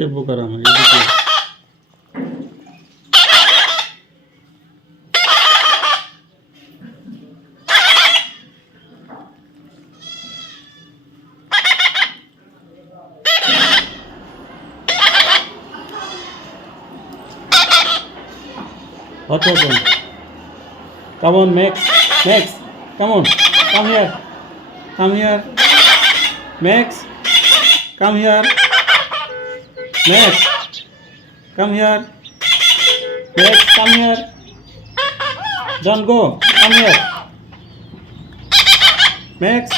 এই বোকার আমার এদিকে What happened? Come on, Max. Max, come on. Come here. Come here. Max, come here. Max, come here. Max, come here. Don't go. Come here. Max.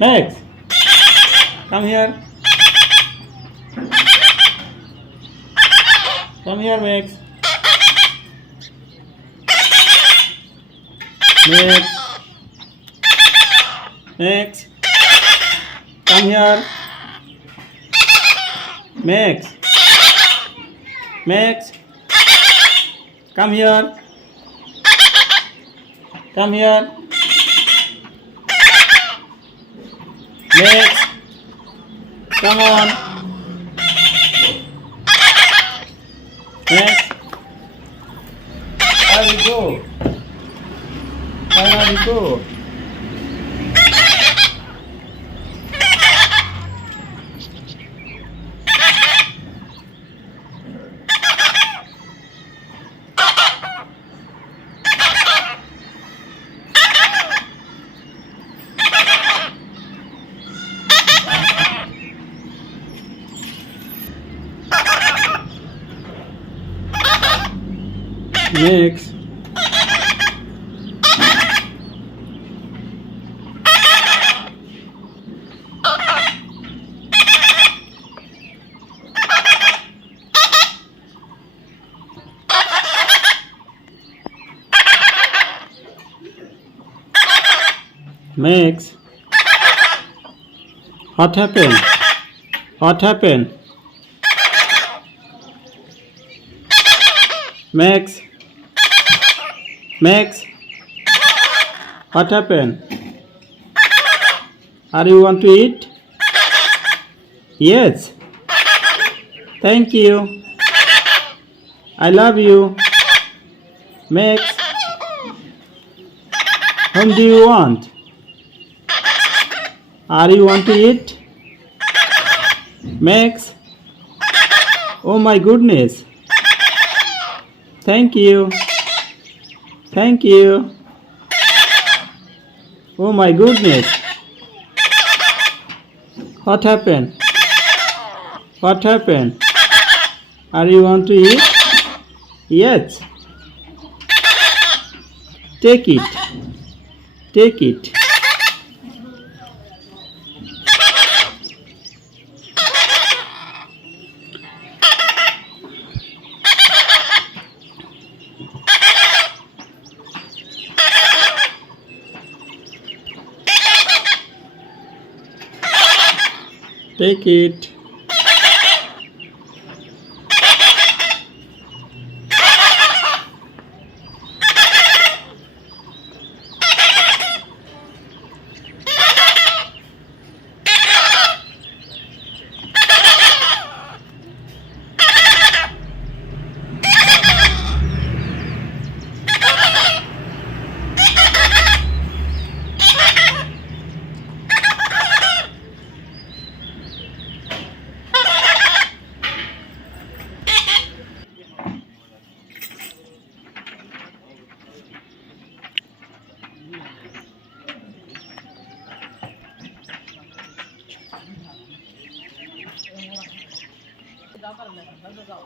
Max. Come here. Come here, Max. Max. Max. Come here. Max. Max. Come here. Come here. Max. Come on. Max. Where you go? Where you go? Max. Max. What happened? What happened? Max. Max. What happened? Are you want to eat? Yes. Thank you. I love you. Max. Whom do you want? Are you want to eat? Max. Oh my goodness. Thank you. Thank you. Oh my goodness. What happened? What happened? Are you want to eat? Yes. Take it. Take it. Take it. যাও